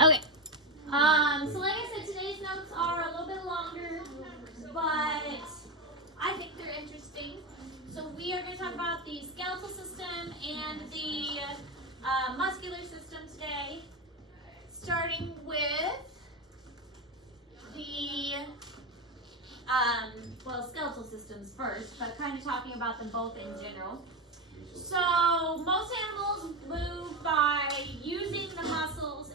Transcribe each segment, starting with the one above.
Okay. So like I said, today's notes are a little bit longer, but I think they're interesting. So we are going to talk about the skeletal system and the muscular system today, starting with the skeletal systems first, but kind of talking about them both in general. So most animals move by using the muscles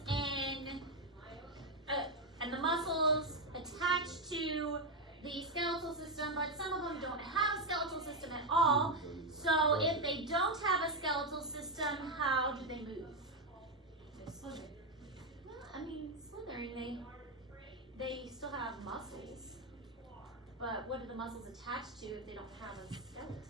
and the muscles attached to the skeletal system, but some of them don't have a skeletal system at all. So if they don't have a skeletal system, how do they move? They slither. Well, I mean, slithering, they still have muscles. But what are the muscles attached to if they don't have a skeleton?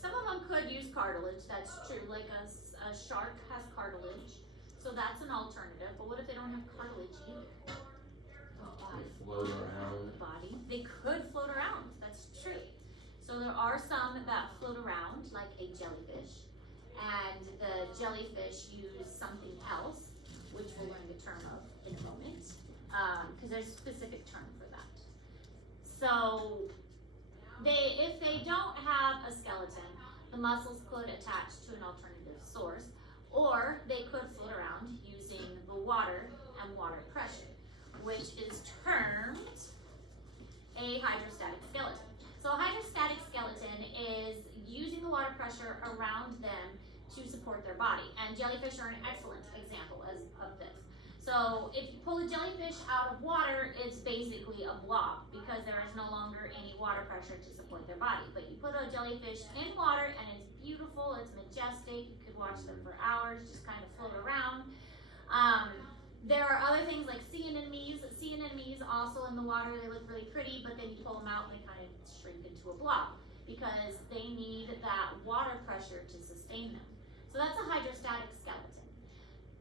Some of them could use cartilage, that's true, like a shark has cartilage, so that's an alternative. But what if they don't have cartilage either? They float around. The body. They could float around, that's true. So there are some that float around, like a jellyfish, and the jellyfish use something else, which we'll learn the term of in a moment, because there's a specific term for that. So if they don't have a skeleton, the muscles could attach to an alternative source, or they could float around using the water and water pressure, which is termed a hydrostatic skeleton. So a hydrostatic skeleton is using the water pressure around them to support their body, and jellyfish are an excellent example of this. So if you pull a jellyfish out of water, it's basically a blob because there is no longer any water pressure to support their body. But you put a jellyfish in water and it's beautiful, it's majestic, you could watch them for hours, just kind of float around. There are other things like sea anemones. Sea anemones also in the water, they look really pretty, but then you pull them out and they kind of shrink into a blob because they need that water pressure to sustain them. So that's a hydrostatic skeleton.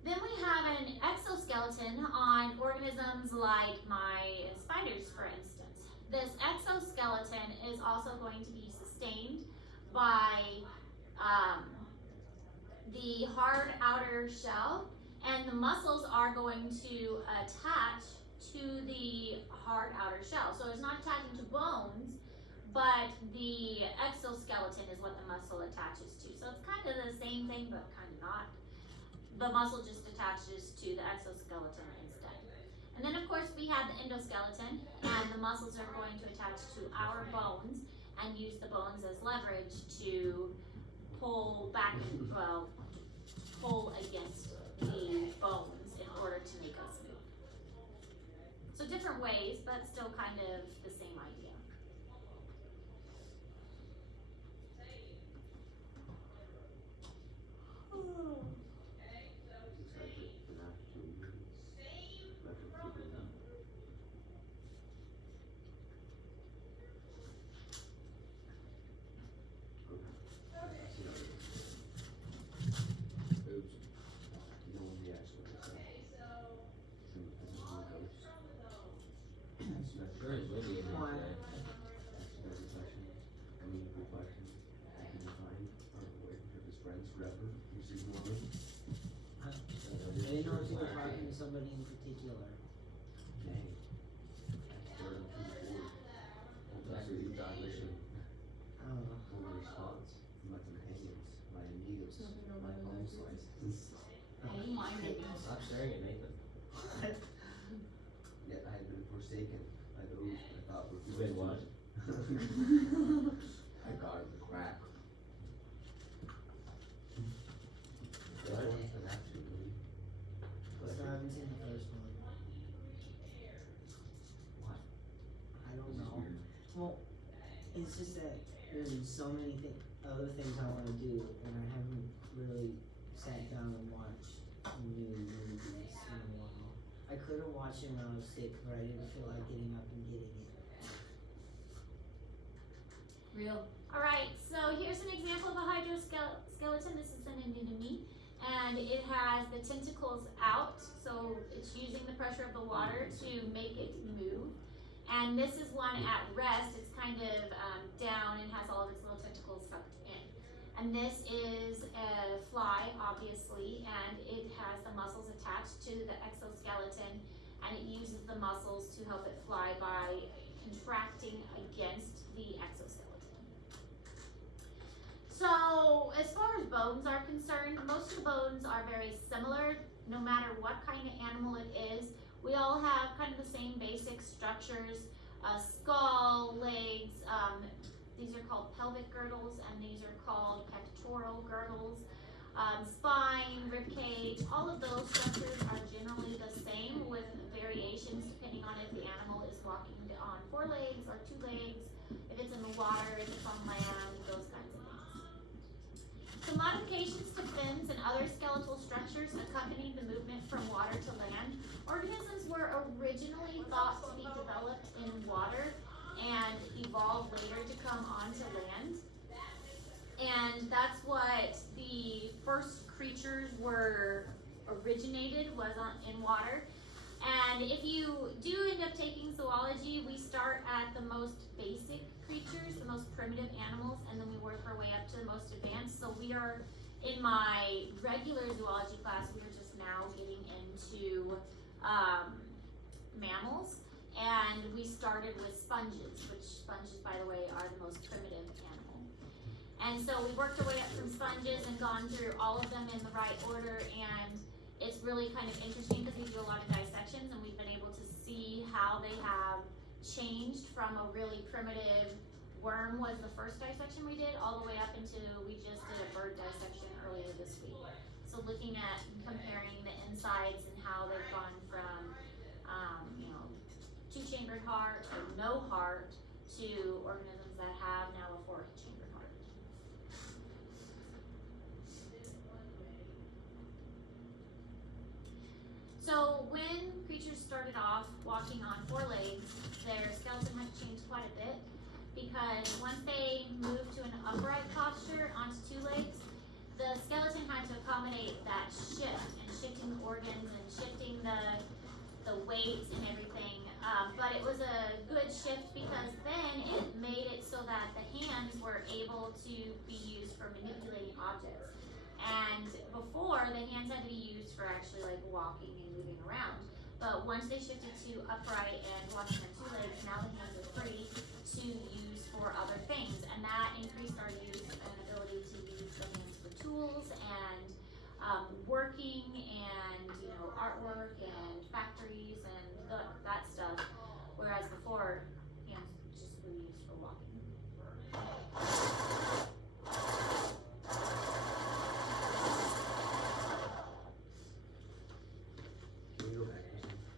Then we have an exoskeleton on organisms like my spiders, for instance. This exoskeleton is also going to be sustained by the hard outer shell, and the muscles are going to attach to the hard outer shell. So it's not attaching to bones, but the exoskeleton is what the muscle attaches to. So it's kind of the same thing, but kind of not. The muscle just attaches to the exoskeleton instead. And then of course we have the endoskeleton, and the muscles are going to attach to our bones and use the bones as leverage to pull back, pull against the bones in order to make us move. So different ways, but still kind of the same idea. I didn't know if you were talking to somebody in particular. Stop staring at Nathan. Yet I had been forsaken by those I thought were You been what? I got the crack. What? So I haven't seen the first one. What? I don't know. Well, it's just that there's so many other things I want to do, and I haven't really sat down and watched new movies in a while. I could have watched it when I was sick, but I didn't feel like getting up and getting it. Real. Alright, so here's an example of a hydroskeleton. This is an anemone, and it has the tentacles out, so it's using the pressure of the water to make it move. And this is one at rest. It's kind of down and has all of its little tentacles tucked in. And this is a fly, obviously, and it has the muscles and it uses the muscles to help it fly by contracting against the exoskeleton. So as far as bones are concerned, most of the bones are very similar no matter what kind of animal it is. We all have kind of the same basic structures, skull, legs, these are called pelvic girdles, and these are called pectoral girdles. Spine, rib cage, all of those structures are generally the same with variations depending on if the animal is walking on 4 legs or 2 legs, if it's in the water, if it's on land, those kinds of things. So modifications to fins and other skeletal structures accompanied the movement from water to land. Organisms were originally thought to be developed in water and evolved later to come onto land. And that's what the first creatures were originated, was in water. And if you do end up taking zoology, we start at the most basic creatures, the most primitive animals, and then we work our way up to the most advanced. So we are, in my regular zoology class, we are just now getting into mammals. And we started with sponges, which sponges, by the way, are the most primitive animal. And so we worked our way up from sponges and gone through all of them in the right order, and it's really kind of interesting because we do a lot of dissections, and we've been able to see how they have changed from a really primitive worm was the first dissection we did, all the way up into, we just did a bird dissection earlier this week. So looking at comparing the insides and how they've gone from, 2-chambered heart or no heart to organisms that have now a 4-chambered heart. So when creatures started off walking on 4 legs, their skeleton had changed quite a bit, because once they moved to an upright posture onto 2 legs, the skeleton had to accommodate that shift, and shifting the organs and shifting the weights and everything. But it was a good shift because then it made it so that the hands were able to be used for manipulating objects. And before, the hands had to be used for actually like walking and moving around. But once they shifted to upright and walking on 2 legs, now the hands are free to use for other things. And that increased our use and ability to use the hands for tools and working and artwork and factories and that stuff. Whereas before, hands just were used for walking. Can we go back for some?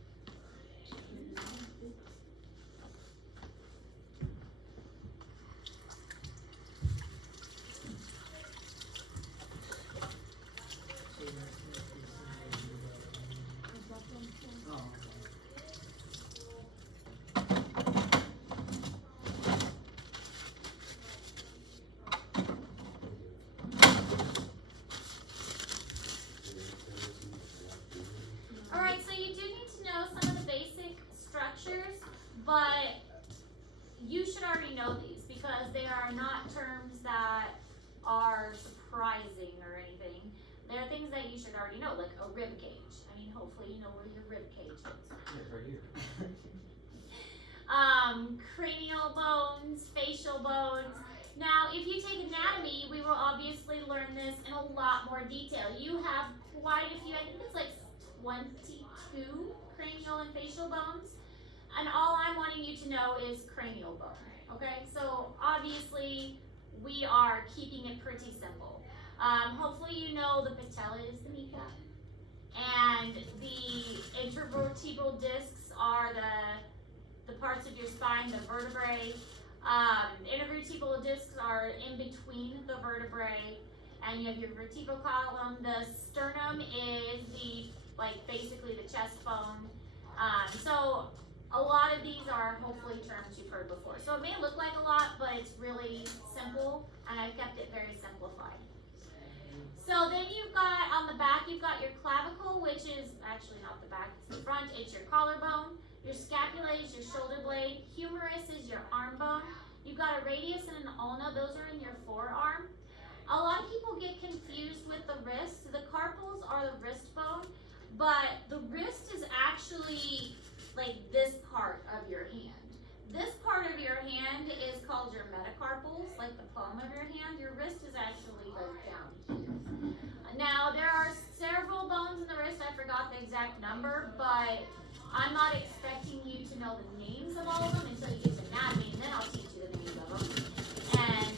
Oh, Alright, so you do need to know some of the basic structures, but you should already know these because they are not terms that are surprising or anything. They're things that you should already know, like a rib cage. I mean, hopefully you know where your rib cage is. Yeah, right here. Cranial bones, facial bones. Now, if you take anatomy, we will obviously learn this in a lot more detail. You have quite a few, I think it's like 22 cranial and facial bones. And all I'm wanting you to know is cranial bone, okay? So obviously, we are keeping it pretty simple. Hopefully you know the patella is the kneecap. And the intervertebral discs are the parts of your spine, the vertebrae. Intervertebral discs are in between the vertebrae, and you have your vertebral column. The sternum is basically the chest bone. So a lot of these are hopefully terms you've heard before. So it may look like a lot, but it's really simple, and I've kept it very simplified. So then you've got, on the back, you've got your clavicle, which is actually not the back, it's the front. It's your collarbone. Your scapula is your shoulder blade. Humerus is your arm bone. You've got a radius and an ulna. Those are in your forearm. A lot of people get confused with the wrist. The carpals are the wrist bone, but the wrist is actually the exact number, but I'm not expecting you to know the names of all of them until you get to anatomy, and then I'll teach you the names of them. And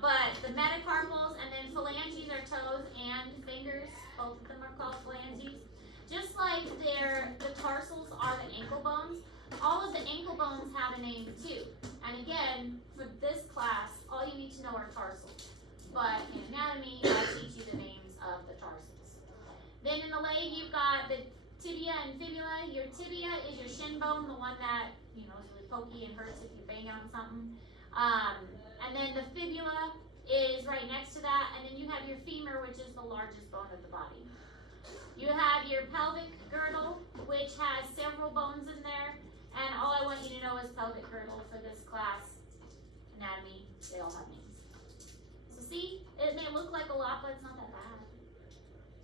but the metacarpals and then phalanges are toes and fingers. Both of them are called phalanges. Just like the tarsals are the ankle bones, all of the ankle bones have a name too. And again, for this class, all you need to know are tarsals. But in anatomy, I'll teach you the names of the tarsals. Then in the leg, you've got the tibia and fibula. Your tibia is your shin bone, the one that, is really pokey and hurts if you bang on something. And then the fibula is right next to that. And then you have your femur, which is the largest bone of the body. You have your pelvic girdle, which has several bones in there. And all I want you to know is pelvic girdle for this class. Anatomy, they all have names. So see, it may look like a lot, but it's not that bad.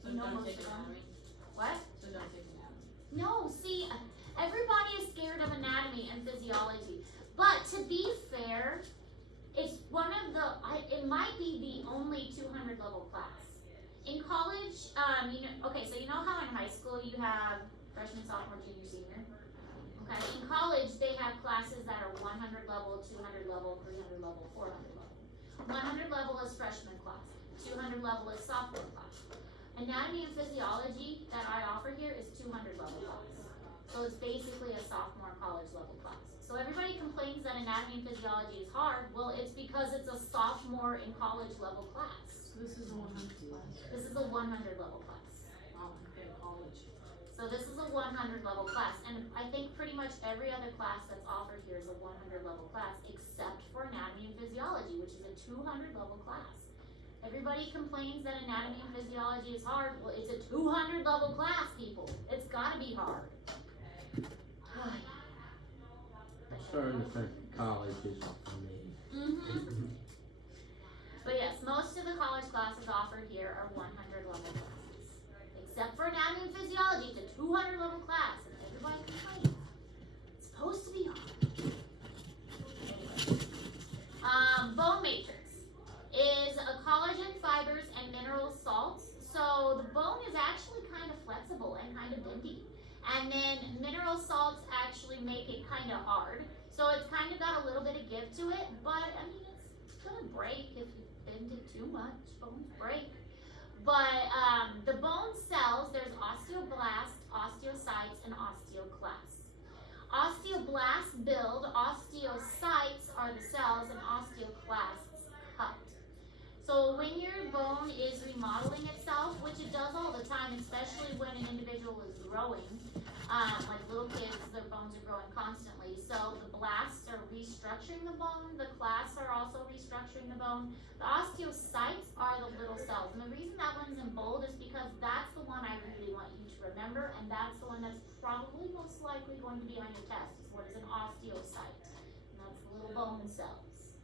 So You know don't most take of them. anatomy. What? So don't take anatomy. No, see, everybody is scared of anatomy and physiology. But to be fair, it's one of it might be the only 200 level class. In college, so you know how in high school you have freshman, sophomore, junior, senior? Okay, in college they have classes that are 100 level, 200 level, 300 level, 400 level. 100 level is freshman class, 200 level is sophomore class. Anatomy and physiology that I offer here is 200 level class. So it's basically a sophomore college level class. So everybody complains that anatomy and physiology is hard. Well, it's because it's a sophomore in college level class. So this is a 100 class. This is a 100 level class. Wow, okay, college. So this is a 100 level class, and I think pretty much every other class that's offered here is a 100 level class, except for anatomy and physiology, which is a 200 level class. Everybody complains that anatomy and physiology is hard. Well, it's a 200 level class, people. It's gotta be hard. I'm starting to think college isn't for me. Mm-hmm. But yes, most of the college classes offered here are 100 level classes. Except for anatomy and physiology, it's a 200 level class, and everybody complains. It's supposed to be hard. Anyway. Bone matrix is a collagen, fibers, and mineral salts. So the bone is actually kind of flexible and kind of bendy. And then mineral salts actually make it kind of hard. So it's kind of got a little bit of give to it, but I mean, it's gonna break if you bend it too much. Bones break. But the bone cells, there's osteoblasts, osteocytes, and osteoclasts. Osteoblasts build, osteocytes are the cells, and osteoclasts cut. So when your bone is remodeling itself, which it does all the time, especially when an individual is growing, like little kids, their bones are growing constantly. So the blasts are restructuring the bone, the clasts are also restructuring the bone. The osteocytes are the little cells. And the reason that one's in bold is because that's the one I really want you to remember, and that's the one that's probably most likely going to be on your test, is what is an osteocyte. And that's the little bone cells.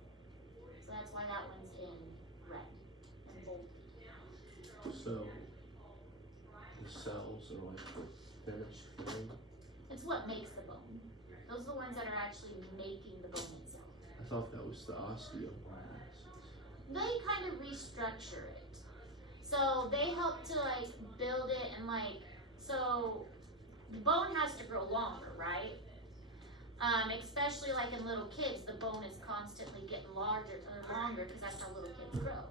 So that's why that one's in red and bold. So, the cells are like the finished thing. It's what makes the bone. Those are the ones that are actually making the bone itself. I thought that was the osteoblasts. They kind of restructure it. So they help to like build it and so the bone has to grow longer, right? Especially like in little kids, the bone is constantly getting larger and longer because that's how little kids grow.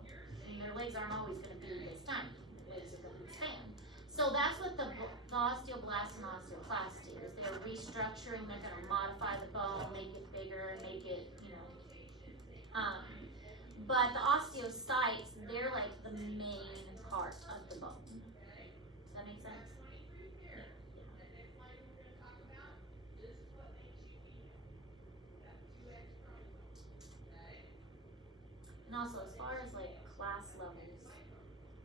And their legs aren't always going to be this tiny. Their legs are going to expand. So that's what the osteoblasts and osteoclasts do, is they're restructuring, they're going to modify the bone, make it bigger, make it, but the osteocytes, they're like the main part of the bone. Does that make sense? And also, as far as like class levels,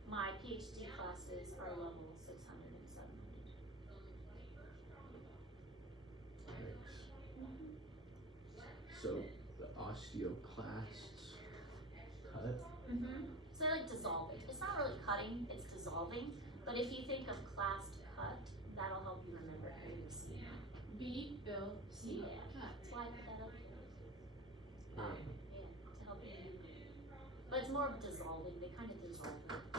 my PhD classes are level 600 and 700. So, the osteoclasts cut. So I like dissolve it. It's not really cutting, it's dissolving. But if you think of classed cut, that'll help you remember how you see it. B, Bill, C, Yeah. cut. That's why I put that up there. Right. Yeah, to help you. But it's more of dissolving. They kind of dissolve it.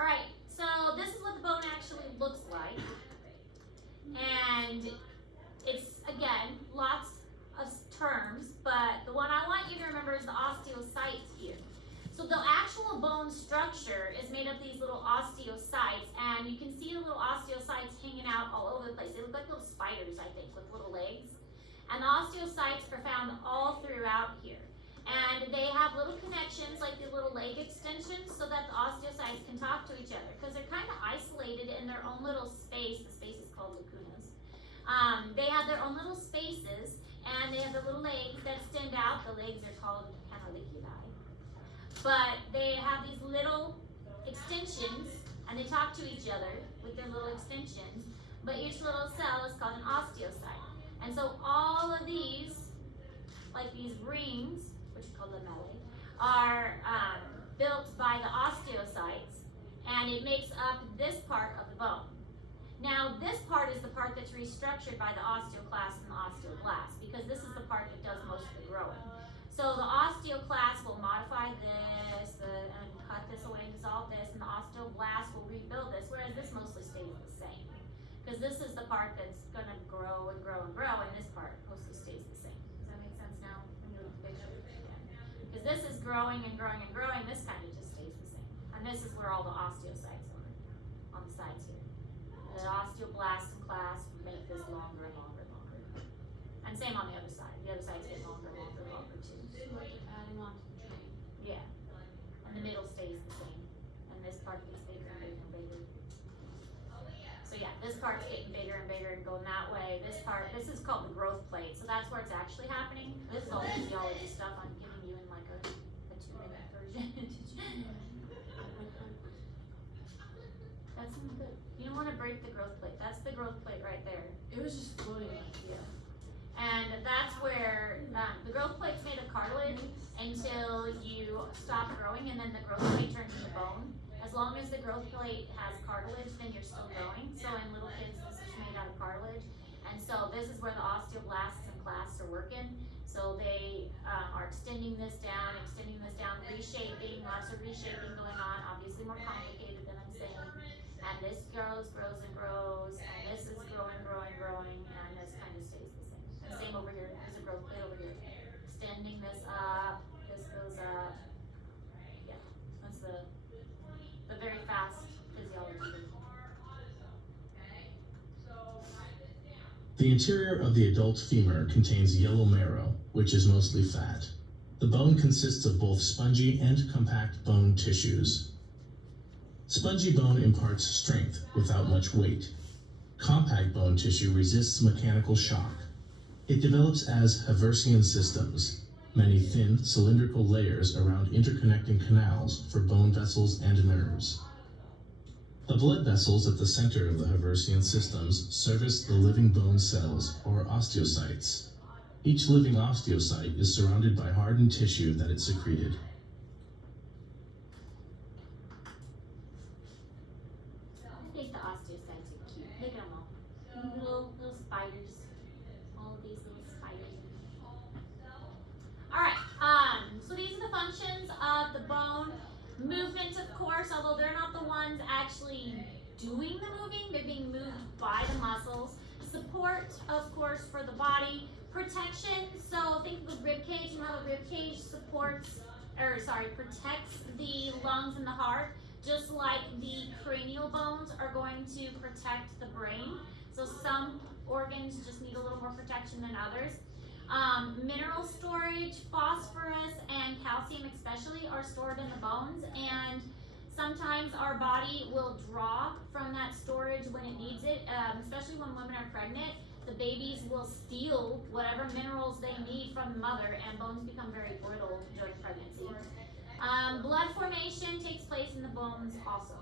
Alright, so this is what the bone actually looks like. And it's, again, lots of terms, but the one I want you to remember is the osteocytes here. So the actual bone structure is made of these little osteocytes, and you can see the little osteocytes hanging out all over the place. They look like little spiders, I think, with little legs. And the osteocytes are found all throughout here. And they have little connections, like the little leg extensions, so that the osteocytes can talk to each other, because they're kind of isolated in their own little space. The space is called lacunas. They have their own little spaces, and they have the little legs that extend out. The legs are called canaliculi. But they have these little extensions, and they talk to each other with their little extensions. But each little cell is called an osteocyte. And so all of these, like these rings, which are called lamellae, are built by the osteocytes, and it makes up this part of the bone. Now, this part is the part that's restructured by the osteoclast and the osteoblast, because this is the part that does most of the growing. So the osteoclast will modify this and cut this away and dissolve this, and the osteoblast will rebuild this, whereas this mostly stays the same. Because this is the part that's going to grow and grow and grow, and this part mostly stays the same. Does that make sense now? When you look at the picture? Because this is growing and growing and growing, this kind of just stays the same. And this is where all the osteocytes are, on the sides here. The osteoblast and clast make this longer and longer and longer. And same on the other side. The other sides get longer and longer and longer too. So like adding on to the train. Yeah. And the middle stays the same. And this part gets bigger and bigger and bigger. So yeah, this part's getting bigger and bigger and going that way. This is called the growth plate. So that's where it's actually happening. This is all physiology stuff I'm giving you in like a 2-minute version. That's not good. You don't want to break the growth plate. That's the growth plate right there. It was just floating like, yeah. And that's where the growth plate's made of cartilage until you stop growing, and then the growth plate turns into bone. As long as the growth plate has cartilage, then you're still growing. So in little kids, this is made out of cartilage. And so this is where the osteoblasts and clasts are working. So they are extending this down, reshaping, lots of reshaping going on, obviously more complicated than I'm saying. And this grows and grows, and this is growing, and this kind of stays the same. And same over here, there's a growth plate over here. Extending this up, this goes up. Yeah, that's the very fast physiology. The interior of the adult femur contains yellow marrow, which is mostly fat. The bone consists of both spongy and compact bone tissues. Spongy bone imparts strength without much weight. Compact bone tissue resists mechanical shock. It develops as Haversian systems, many thin, cylindrical layers around interconnecting canals for bone vessels and nerves. The blood vessels at the center of the Haversian systems service the living bone cells, or osteocytes. Each living osteocyte is surrounded by hardened tissue that it secreted. I think the osteocytes are cute. Look at them all. Little spiders. All of these little spiders. Alright, so these are the functions of the bone. Movement, of course, although they're not the ones actually doing the moving, they're being moved by the muscles. Support, of course, for the body. Protection, so think of the rib cage and how the rib cage protects the lungs and the heart, just like the cranial bones are going to protect the brain. So some organs just need a little more protection than others. Mineral storage, phosphorus and calcium especially are stored in the bones, and sometimes our body will draw from that storage when it needs it, especially when women are pregnant. The babies will steal whatever minerals they need from the mother, and bones become very brittle during pregnancy. Blood formation takes place in the bones also.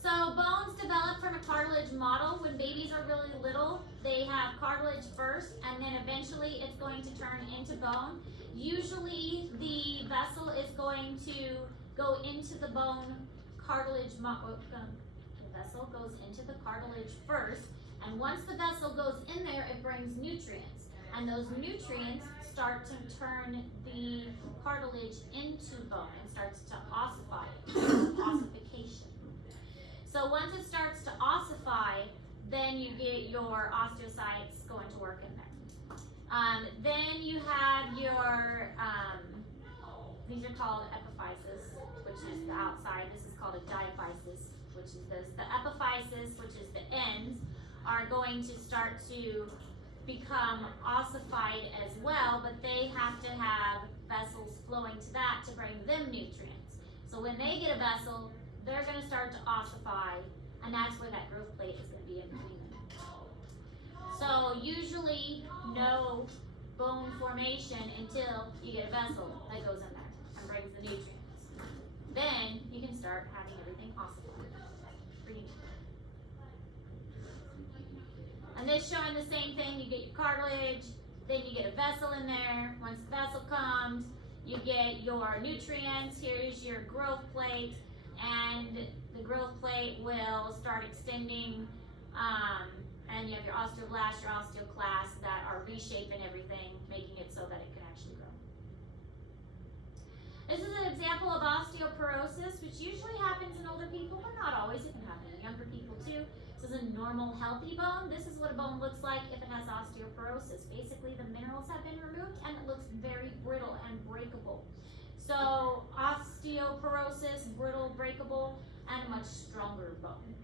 So bones develop from a cartilage model. When babies are really little, they have cartilage first, and then eventually it's going to turn into bone. Usually the vessel is going to go into the bone cartilage model. The vessel goes into the cartilage first, and once the vessel goes in there, it brings nutrients. and those nutrients start to turn the cartilage into bone and starts to ossify it, ossification. So once it starts to ossify, then you get your osteocytes going to work in there. Then you have your, these are called epiphysis, which is the outside. This is called a diaphysis, which is this. The epiphysis, which is the ends, are going to start to become ossified as well, but they have to have vessels flowing to that to bring them nutrients. So when they get a vessel, they're going to start to ossify, and that's where that growth plate is going to be in between them. So usually no bone formation until you get a vessel that goes in there and brings the nutrients. Then you can start having everything ossified. Pretty neat. And this showing the same thing. You get your cartilage, then you get a vessel in there. Once the vessel comes, you get your nutrients. Here's your growth plate, and the growth plate will start extending, and you have your osteoblasts, your osteoclasts that are reshaping everything, making it so that it can actually grow. This is an example of osteoporosis, which usually happens in older people, but not always. It can happen in younger people too. This is a normal, healthy bone. This is what a bone looks like if it has osteoporosis. Basically, the minerals have been removed and it looks very brittle and breakable. So, osteoporosis, brittle, breakable, and a much stronger bone.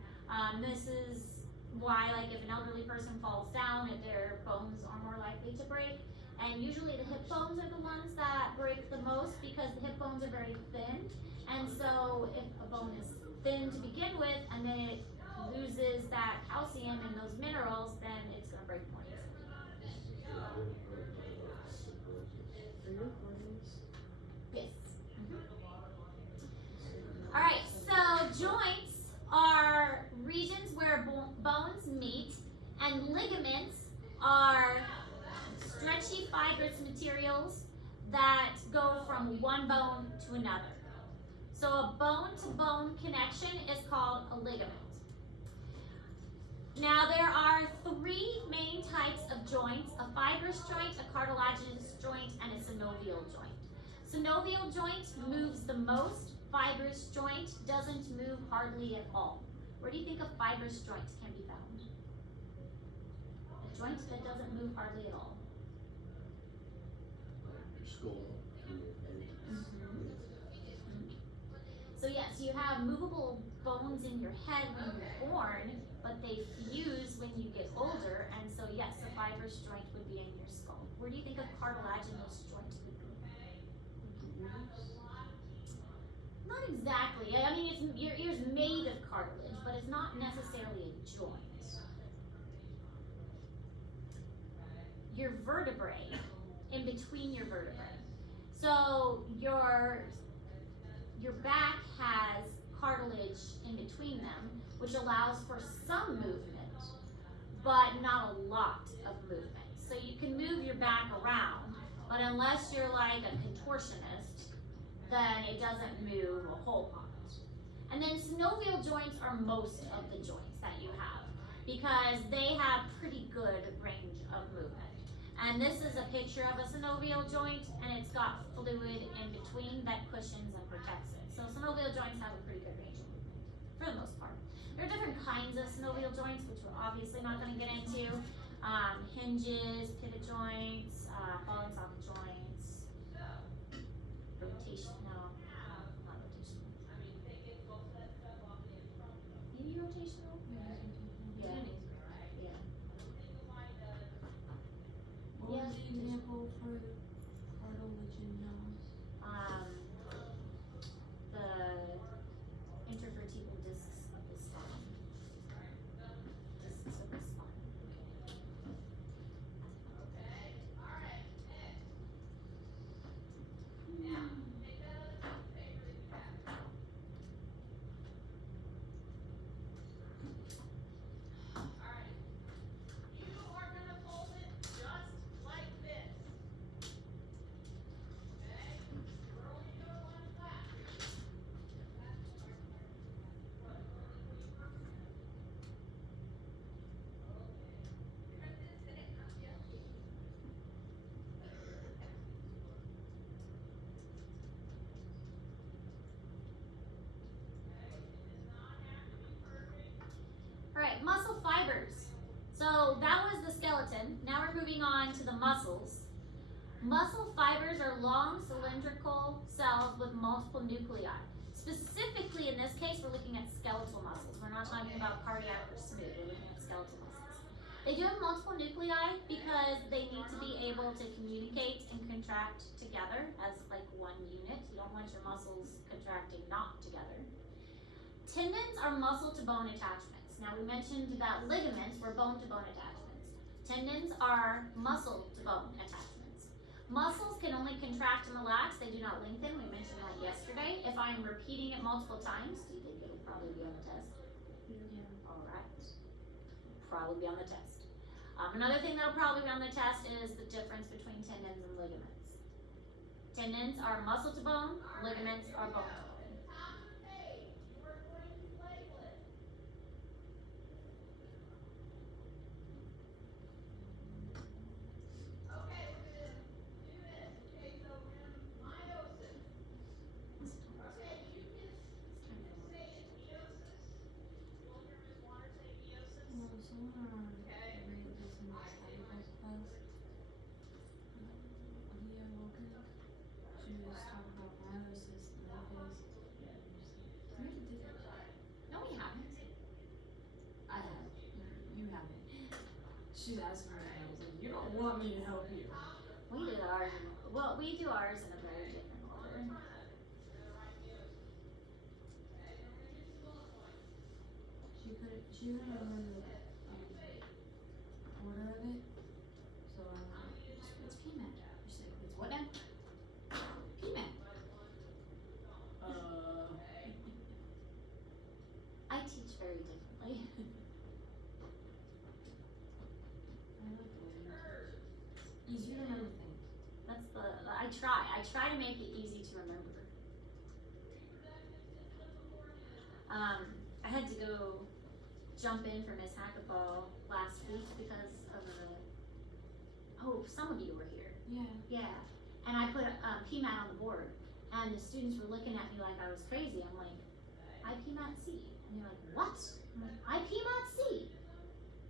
This is why, like, if an elderly person falls down, their bones are more likely to break. And usually the hip bones are the ones that break the most because the hip bones are very thin. And so if a bone is thin to begin with and then it loses that calcium and those minerals, then it's going to break more easily. Yes. All right, so joints are regions where bones meet, and ligaments are stretchy fibrous materials that go from one bone to another. So a bone-to-bone connection is called a ligament. Now there are three main types of joints: a fibrous joint, a cartilaginous joint, and a synovial joint. Synovial joint moves the most. Fibrous joint doesn't move hardly at all. Where do you think a fibrous joint can be found? A joint that doesn't move hardly at all. Your skull. So yes, you have movable bones in your head when you're born, but they fuse when you get older, and so yes, a fibrous joint would be in your skull. Where do you think a cartilaginous joint would be? Not exactly. I mean, your ear's made of cartilage, but it's not necessarily a joint. Your vertebrae, in between your vertebrae. So your back has cartilage in between them, which allows for some movement, but not a lot of movement. So you can move your back around, but unless you're like a contortionist, then it doesn't move a whole lot. And then synovial joints are most of the joints that you have because they have pretty good range of movement. And this is a picture of a synovial joint, and it's got fluid in between that cushions and protects it. So synovial joints have a pretty good range of movement, for the most part. There are different kinds of synovial joints, which we're obviously not going to get into. Hinges, pivot joints, ball and socket joints, rotation, no, not rotational. Maybe rotational? Yeah. Yeah. What was the example for cartilage and nose? The intervertebral discs of the spine. Discs of the spine. we're moving on to the muscles. Muscle fibers are long cylindrical cells with multiple nuclei. Specifically in this case, we're looking at skeletal muscles. We're not talking about cardiac or smooth, we're looking at skeletal muscles. They do have multiple nuclei because they need to be able to communicate and contract together as like one unit. You don't want your muscles contracting not together. Tendons are muscle to bone attachments. Now we mentioned that ligaments were bone to bone attachments. Tendons are muscle to bone attachments. Muscles can only contract and relax, they do not lengthen. We mentioned that yesterday. If I'm repeating it multiple times, do you think it'll probably be on the test? Yeah. Alright. Probably be on the test. Another thing that'll probably be on the test is the difference between tendons and ligaments. Tendons are muscle to bone, ligaments are bone to bone. Well, someone on the radio just in this Bible class, Leah Wilkin, she was talking about meiosis and lupus. We did it. No, we haven't. I have. You haven't. She's asking me, and I was like, you don't want me to help you. We did ours, well, we do ours in a very different order. She couldn't remember the order of it, so I'm like, What's PMAT? She said, it's what now? PMAT. I teach very differently. I like the way you teach. Easier to remember things. That's I try to make it easy to remember. I had to go jump in for Miss Hackathon last week because of some of you were here. Yeah. Yeah, and I put PMAT on the board, and the students were looking at me like I was crazy. I'm like, I PMAT C, and they're like, what? I'm like, I PMAT C.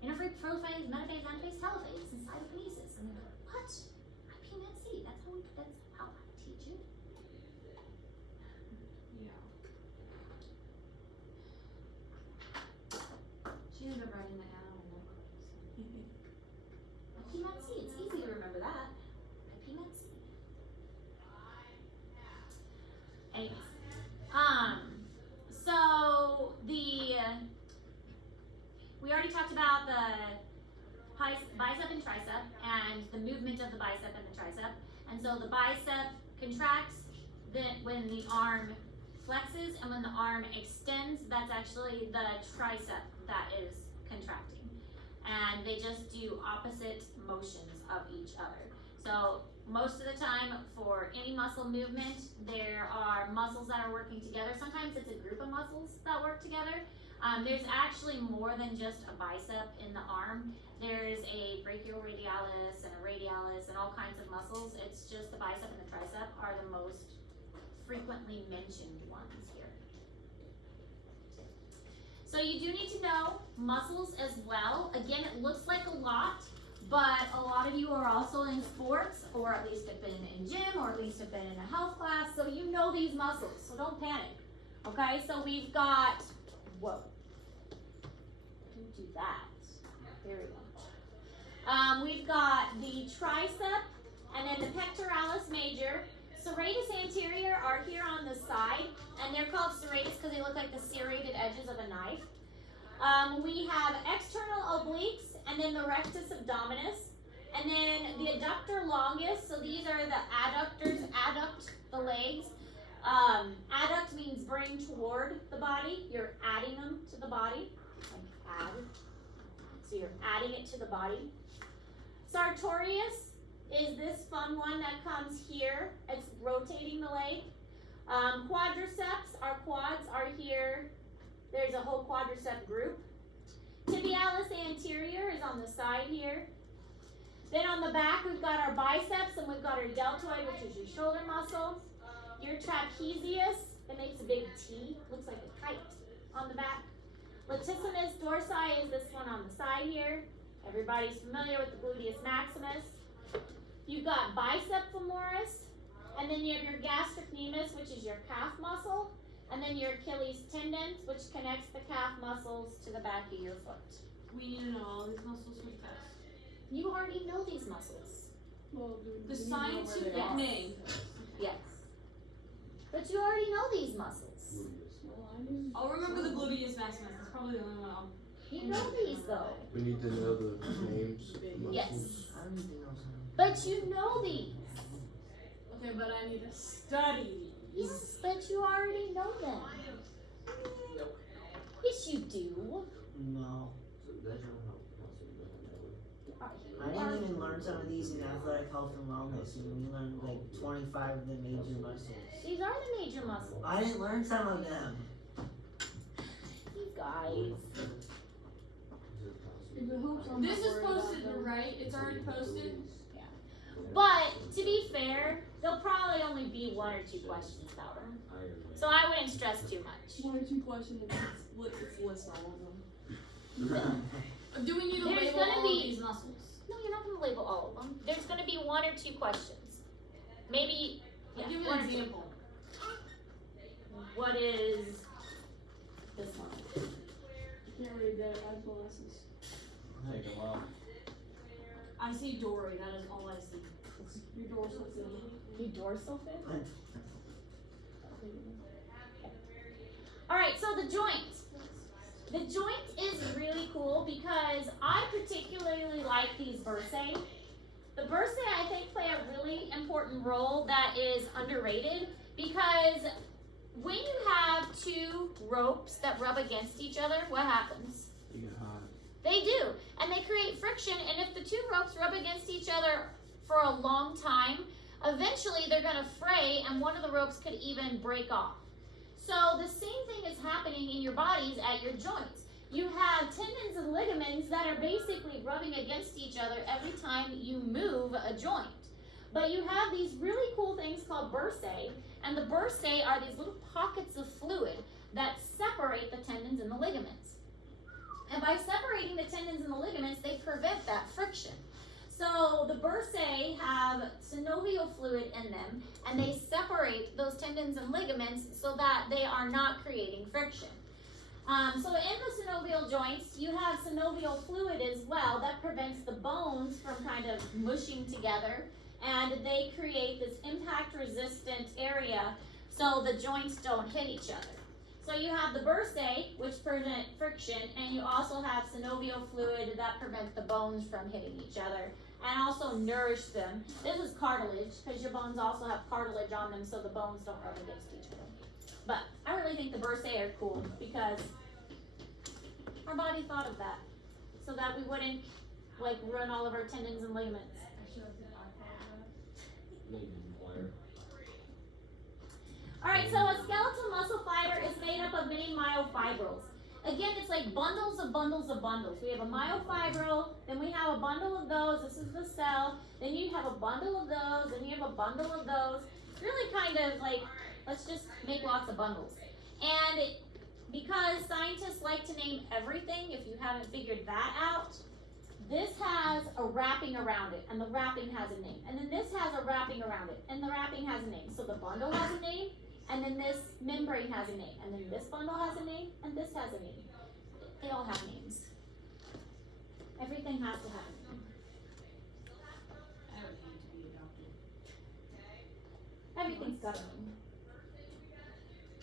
Interphase, prophase, metaphase, anaphase, telophase, and cytokinesis. And they're like, what? I PMAT C. That's how I teach it. Yeah. She ended up writing that down on the book. I PMAT C. It's easy to remember that. I PMAT C. Anyways, so we already talked about the bicep and tricep and the movement of the bicep and the tricep. And so the bicep contracts when the arm flexes, and when the arm extends, that's actually the tricep that is contracting. And they just do opposite motions of each other. So most of the time for any muscle movement, there are muscles that are working together. Sometimes it's a group of muscles that work together. There's actually more than just a bicep in the arm. There's a brachioradialis and a radialis and all kinds of muscles. It's just the bicep and the tricep are the most frequently mentioned ones here. So you do need to know muscles as well. Again, it looks like a lot, but a lot of you are also in sports, or at least have been in gym, or at least have been in a health class, so you know these muscles, so don't panic. Okay, so we've got, whoa, don't do that. There we go. We've got the tricep, and then the pectoralis major. Serratus anterior are here on the side, and they're called serratus because they look like the serrated edges of a knife. We have external obliques, and then the rectus abdominis, and then the adductor longus. So these are the adductors, adduct the legs. Adduct means bring toward the body. You're adding them to the body, like add. So you're adding it to the body. Sartorius is this fun one that comes here. It's rotating the leg. Quadriceps, our quads are here. There's a whole quadricep group. Tibialis anterior is on the side here. Then on the back, we've got our biceps, and we've got our deltoid, which is your shoulder muscle. Your trapezius, it makes a big T, looks like a kite on the back. Latissimus dorsi is this one on the side here. Everybody's familiar with the gluteus maximus. You've got bicep femoris, and then you have your gastrocnemius, which is your calf muscle, and then your Achilles tendons, which connects the calf muscles to the back of your foot. We need to know all these muscles for the test. You already know these muscles. Well, We the need to know where scientific they are. name. Yes. But you already know these muscles. Well, I knew. I'll remember the gluteus maximus. That's probably the only one I'll. You know these though. We need to know the names of the muscles. Yes. I don't even know something. But you know these. Okay, but I need to study these. Yes, but you already know them. Yes, you do. No. That's not how it I didn't even learn some of these in athletic health and wellness, and we learned like 25 of the major muscles. These are the major muscles. I didn't learn some of them. You guys. If it helps, I'm This not is worried about posted, them. right? It's already posted. But to be fair, there'll probably only be 1 or 2 questions about them. So I wouldn't stress too much. 1 or 2 questions, it's list all of them. Do we need to There's label gonna all be- of these muscles? No, you're not going to label all of them. There's going to be 1 or 2 questions. Maybe. Like, Yeah, give me 1 an or 2. example. What is this one? Can't read that, I have glasses. Take a while. I see Dory. That is all I see. Your dorsal fin. Your dorsal fin? All right, so the joint. The joint is really cool because I particularly like these bursae. The bursae, I think, play a really important role that is underrated because when you have 2 ropes that rub against each other, what happens? You get hot. They do, and they create friction, and if the 2 ropes rub against each other for a long time, eventually they're gonna fray and one of the ropes could even break off. So the same thing is happening in your bodies at your joints. You have tendons and ligaments that are basically rubbing against each other every time you move a joint. But you have these really cool things called bursae, and the bursae are these little pockets of fluid that separate the tendons and the ligaments. And by separating the tendons and the ligaments, they prevent that friction. So the bursae have synovial fluid in them, and they separate those tendons and ligaments so that they are not creating friction. So in the synovial joints, you have synovial fluid as well that prevents the bones from kind of mushing together, and they create this impact-resistant area so the joints don't hit each other. So you have the bursae, which prevent friction, and you also have synovial fluid that prevent the bones from hitting each other and also nourish them. This is cartilage, because your bones also have cartilage on them so the bones don't rub against each other. But I really think the bursae are cool because our body thought of that so that we wouldn't like ruin all of our tendons and ligaments. Alright, so a skeletal muscle fiber is made up of many myofibrils. Again, it's like bundles of bundles of bundles. We have a myofibril, then we have a bundle of those, this is the cell, then you have a bundle of those, and you have a bundle of those. Really kind of like, let's just make lots of bundles. And because scientists like to name everything, if you haven't figured that out, this has a wrapping around it, and the wrapping has a name. And then this has a wrapping around it, and the wrapping has a name. So the bundle has a name, and then this membrane has a name, and then this bundle has a name, and this has a name. They all have names. Everything has to have a name. I would hate to be adopted. Everything's got a name.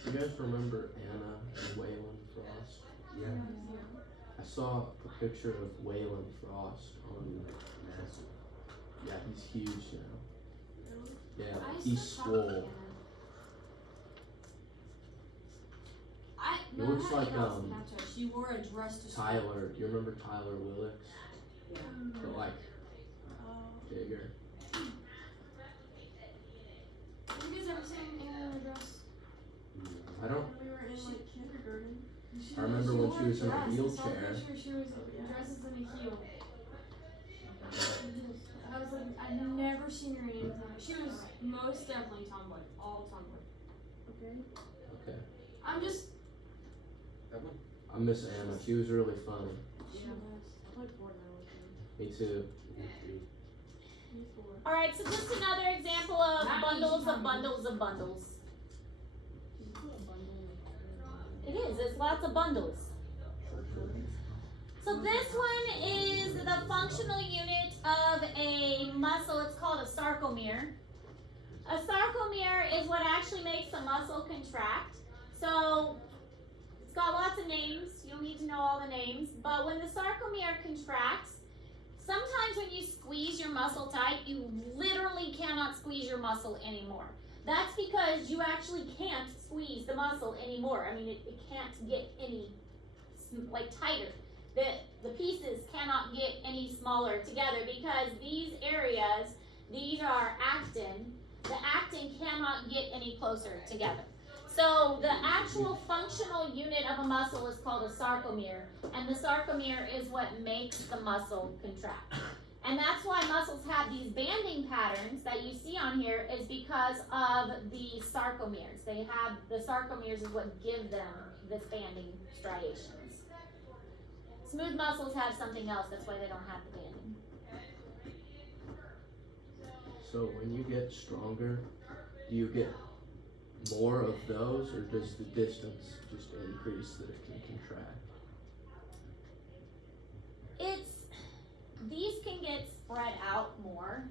You guys remember Anna and Waylon Frost? Yeah. I saw a picture of Waylon Frost on. Massive. Yeah, he's huge now. Yeah, I used he's to talk to swole. Anna. He looks like, Snapchat. She wore a dress to school. Tyler. Do you remember Tyler Willix? But like bigger. Have you guys ever seen Anna in a dress? I don't. When we were in like kindergarten. I remember when she was in a dress. I saw wheelchair. picture, she was dresses in a heel. I was like, I've never seen her in anything. She was most definitely tomboy, all tomboy. Okay. Okay. I'm just. I miss Anna. She was really funny. She was. I played Fortnite with her. Me too. Alright, so just another example of bundles of bundles of bundles. It is, it's lots of bundles. So this one is the functional unit of a muscle. It's called a sarcomere. A sarcomere is what actually makes a muscle contract. So it's got lots of names. You don't need to know all the names. But when the sarcomere contracts, sometimes when you squeeze your muscle tight, you literally cannot squeeze your muscle anymore. That's because you actually can't squeeze the muscle anymore. I mean, it can't get any tighter. The pieces cannot get any smaller together because these areas, these are actin. The actin cannot get any closer together. So the actual functional unit of a muscle is called a sarcomere, and the sarcomere is what makes the muscle contract. And that's why muscles have these banding patterns that you see on here, is because of the sarcomeres. The sarcomeres is what give them this banding striations. Smooth muscles have something else, that's why they don't have the banding. So when you get stronger, do you get more of those, or does the distance just increase that it can contract? These can get spread out more,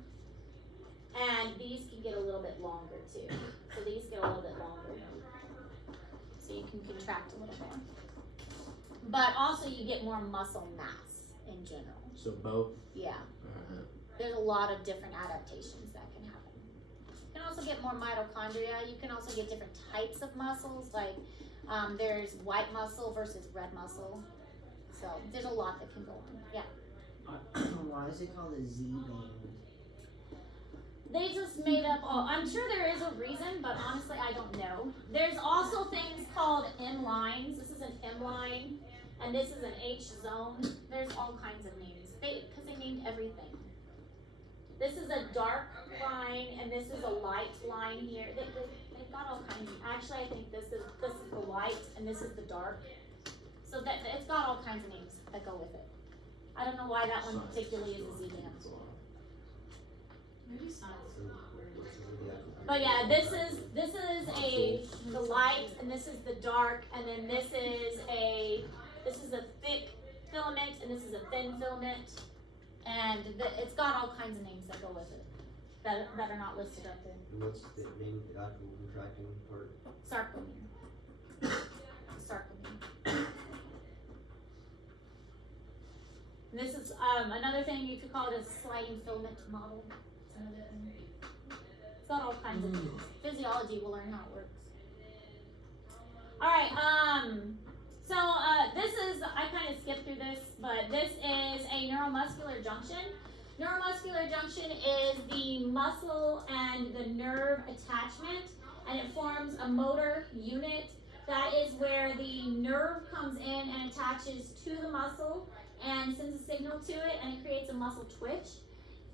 and these can get a little bit longer too. So these get a little bit longer, so you can contract a little more. But also you get more muscle mass in general. So both? Yeah. Alright. There's a lot of different adaptations that can happen. You can also get more mitochondria. You can also get different types of muscles, like there's white muscle versus red muscle. So there's a lot that can go on. Yeah. Why is it called a Z-band? They just made up, I'm sure there is a reason, but honestly I don't know. There's also things called M lines. This is an M line, and this is an H zone. There's all kinds of names, because they named everything. This is a dark line, and this is a light line here. They've got all kinds. Actually, I think this is the light, and this is the dark. So that it's got all kinds of names that go with it. I don't know why that one particularly is a Z-band. Maybe science. But yeah, this is the light, and this is the dark, and then this is a thick filament, and this is a thin filament, and it's got all kinds of names that go with it that are not listed up there. And what's the name of the actual contracting part? Sarcomere. Sarcomere. And this is another thing you could call it a sliding filament model. It's another thing. It's got all kinds of things. Physiology, we'll learn how it works. Alright, this is, I kind of skipped through this, but this is a neuromuscular junction. Neuromuscular junction is the muscle and the nerve attachment, and it forms a motor unit. That is where the nerve comes in and attaches to the muscle and sends a signal to it, and it creates a muscle twitch.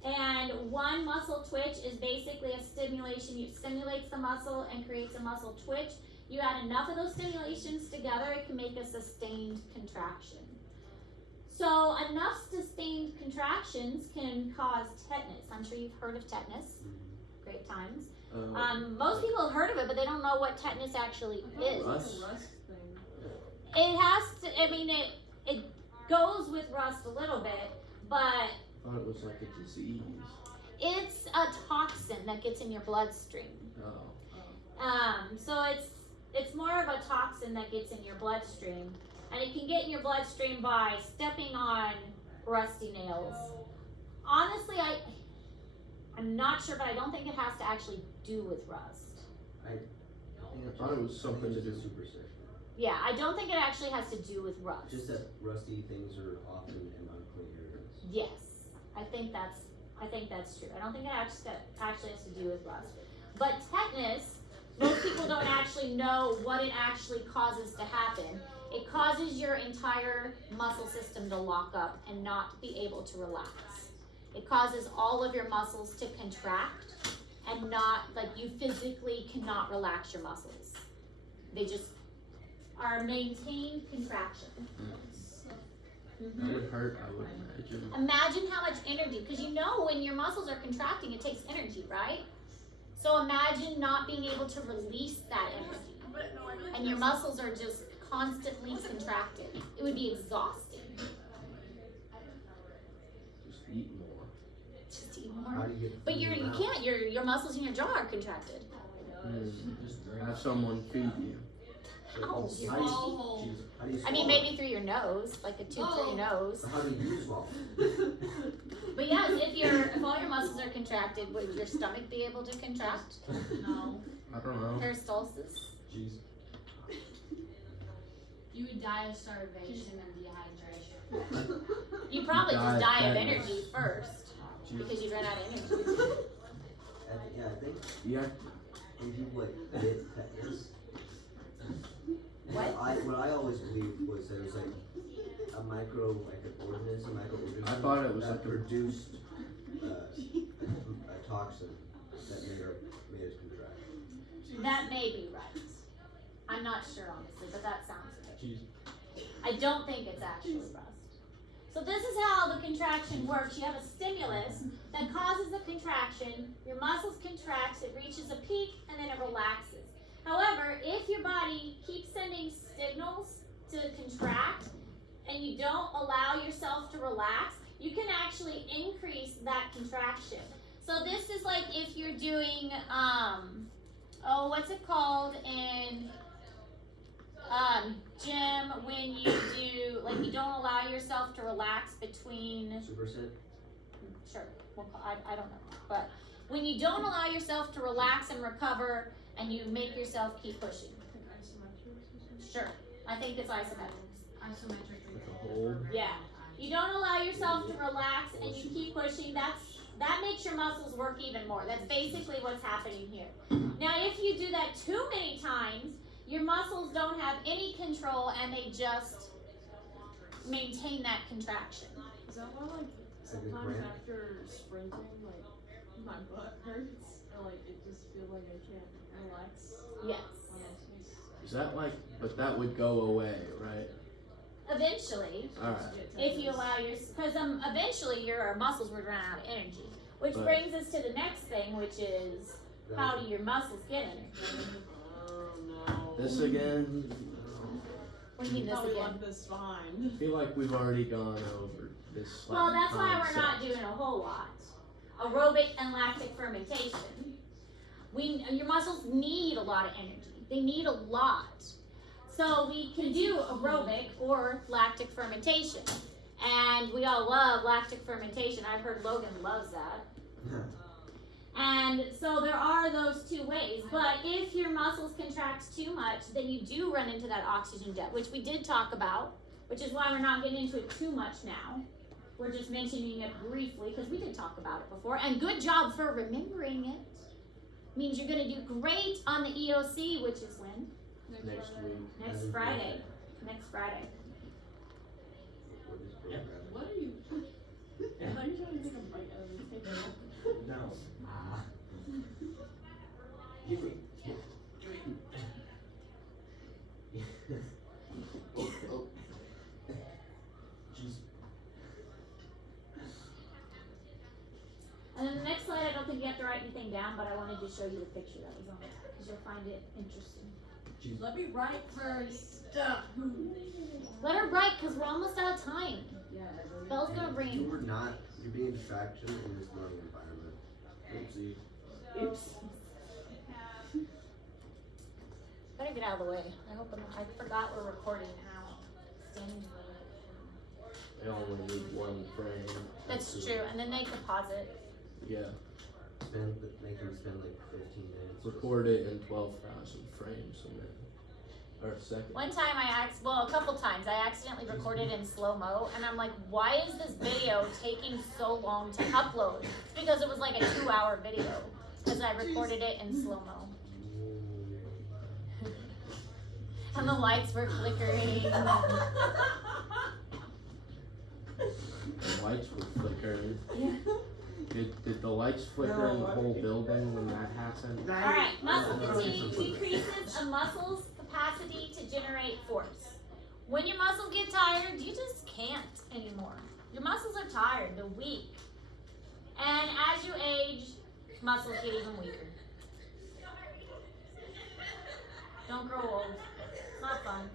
And one muscle twitch is basically a stimulation. It stimulates the muscle and creates a muscle twitch. You add enough of those stimulations together, it can make a sustained contraction. So enough sustained contractions can cause tetanus. I'm sure you've heard of tetanus. Great times. Most people have heard of it, but they don't know what tetanus actually is. Rust? It has to, I mean, it goes with rust a little bit, but I thought it was like a disease. it's a toxin that gets in your bloodstream. Oh. So it's more of a toxin that gets in your bloodstream, and it can get in your bloodstream by stepping on rusty nails. Honestly, I'm not sure, but I don't think it has to actually do with rust. I thought it was something to do. Superstition. Yeah, I don't think it actually has to do with rust. Just that rusty things are often in unclean areas. Yes, I think that's true. I don't think it actually has to do with rust. But tetanus, most people don't actually know what it actually causes to happen. It causes your entire muscle system to lock up and not be able to relax. It causes all of your muscles to contract and not, like, you physically cannot relax your muscles. They just are maintained contraction. That would hurt, I would imagine. Imagine how much energy, because you know when your muscles are contracting, it takes energy, right? So imagine not being able to release that energy. And your muscles are just constantly contracted. It would be exhausting. Just eat more. Just eat How more. do you get But food in you your mouth? can't, your muscles in your jaw are contracted. Just drink. Have someone feed you. Ow. How do you- how do you I mean, swallow? maybe through your nose, like a tube through your nose. So how do you swallow? But yes, if all your muscles are contracted, would your stomach be able to contract? No. I don't know. Peristalsis? Jeez. You would die of starvation and dehydration. You probably Die just of die of tetanus. energy first, because you run out of energy. Yeah, I think Yeah. when people like get tetanus. What? What I always believed was there was like a microorganism I thought it was that like a- produced a toxin that made us contract. That may be right. I'm not sure honestly, but that sounds right. Jeez. I don't think it's actually rust. So this is how the contraction works. You have a stimulus that causes a contraction, your muscles contracts, it reaches a peak, and then it relaxes. However, if your body keeps sending signals to contract and you don't allow yourself to relax, you can actually increase that contraction. So this is like if you're doing, what's it called in gym when you do, like you don't allow yourself to relax between, Superset? sure, I don't know, but when you don't allow yourself to relax and recover and you make yourself keep pushing. Sure, I think it's isometrics. Isometric. Like a hold. Yeah. You don't allow yourself to relax and you keep pushing, that makes your muscles work even more. That's basically what's happening here. Now if you do that too many times, your muscles don't have any control and they just maintain that contraction. Is that why, like, It's like a sometimes cramp. after sprinting, like, my butt hurts, and, like, it just feels like I can't relax? Yes. Is that like, but that would go away, right? Eventually, Alright. if you allow your, because eventually your muscles would run out of energy. Which Right. brings us to the next thing, which is how do your muscles get energy? Oh, no. This again? What do you mean this Probably again? left this fine. I feel like we've already gone over this. Well, like, that's why we're concept. not doing a whole lot. Aerobic and lactic fermentation. Your muscles need a lot of energy. They need a lot. So we can do aerobic or lactic fermentation. And we all love lactic fermentation. I've heard Logan loves that. And so there are those two ways. But if your muscles contract too much, then you do run into that oxygen debt, which we did talk about, which is why we're not getting into it too much now. We're just mentioning it briefly because we did talk about it before. And good job for remembering it. Means you're going to do great on the EOC, which is when? Next week. Next Friday. Next Friday. What are you? I thought you were trying to take a bite out of this paper. No. Jeez. And then the next slide, I don't think you have to write anything down, but I wanted to show you the picture that was on it because you'll find it interesting. Let me write first. Let her write because we're almost out of time. Yeah, Belle's gonna bring. You're being a distraction in this learning environment. Oopsie. Oops. Better get out of the way. I forgot we're recording now. Standing for it. They only need one frame. That's true, and then they can pause it. Yeah. Make them spend like 15 minutes. Record it in 12,000 frames a minute. Or a second. One time a couple times, I accidentally recorded in slow-mo, and I'm like, why is this video taking so long to upload? It's because it was like a 2-hour video, because I recorded it in slow-mo. And the lights were flickering. The lights were flickering. Yeah. Did the lights flicker in the whole building when that happened? Alright, muscle fatigue decreases a muscle's capacity to generate force. When your muscles get tired, you just can't anymore. Your muscles are tired, they're weak. And as you age, muscles get even weaker. Don't grow old. It's not fun.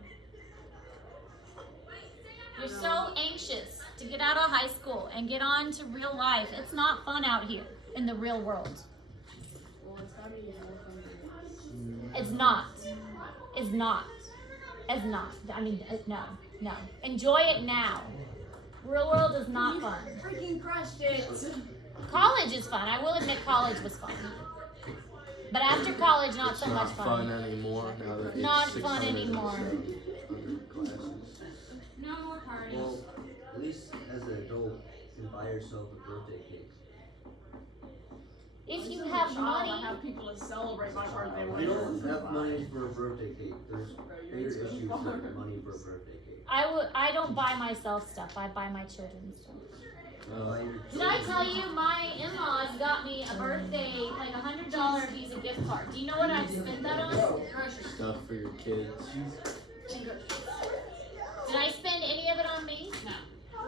You're so anxious to get out of high school and get on to real life. It's not fun out here in the real world. Well, it's gotta be more fun than this. It's not. It's not. It's not. I mean, no. Enjoy it now. Real world is not fun. Freaking crushed it. College is fun. I will admit college was fun. But after college, not so much Not fun fun. anymore now that it's Not fun 600 anymore. or so, 100 classes. No more parties. Well, at least as an adult, you can buy yourself a birthday cake. If you As a have child, money, I have people to celebrate my birthday If with. you don't have money for a birthday cake, there's Bro, you're bigger into issues fun. than money for a birthday cake. I don't buy myself stuff. I buy my children stuff. Buy your Did I children- tell you my in-laws got me a birthday, like $100 Visa gift card? Do you know what I spent that on? Stuff for your kids. Did I spend any of it on me? No.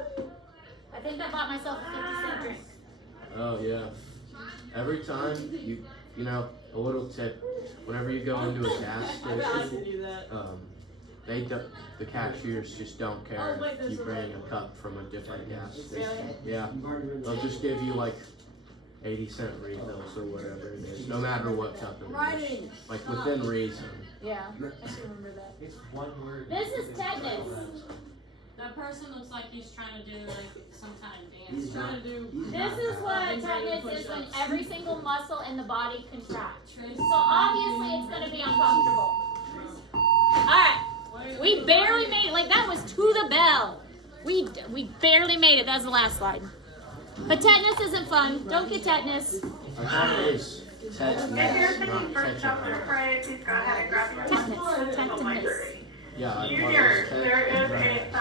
I think I bought myself a 50-cent drink. Oh yeah. Every time you know, a little tip. Whenever you go into a gas I bet I station, can do that. they don't, the cashiers just don't care Oh, wait, if there's you a bring red a cup from a different gas Yeah. station. Yeah, they'll just give you like 80-cent refills or whatever it is, no matter what cup it is. Writing. Like within reason. Yeah, I should remember that. It's one word. This is tetanus. That person looks like he's trying to do like some kind of dance. He's Trying not. to do. He's This not is that. what Big tetanus is when push-ups. every single muscle in the body contracts. Trace. So obviously it's gonna be uncomfortable. Alright, we barely made it. Like that was to the bell. We barely made it. That was the last slide. But tetanus isn't fun. Don't get tetanus. I thought it was tetanus, If you're sitting not first up tetanus. or Friday, please go ahead and grab your Tetanus. pencil and Tetanus. library. Yeah, I thought it Junior, was there is tetanus. a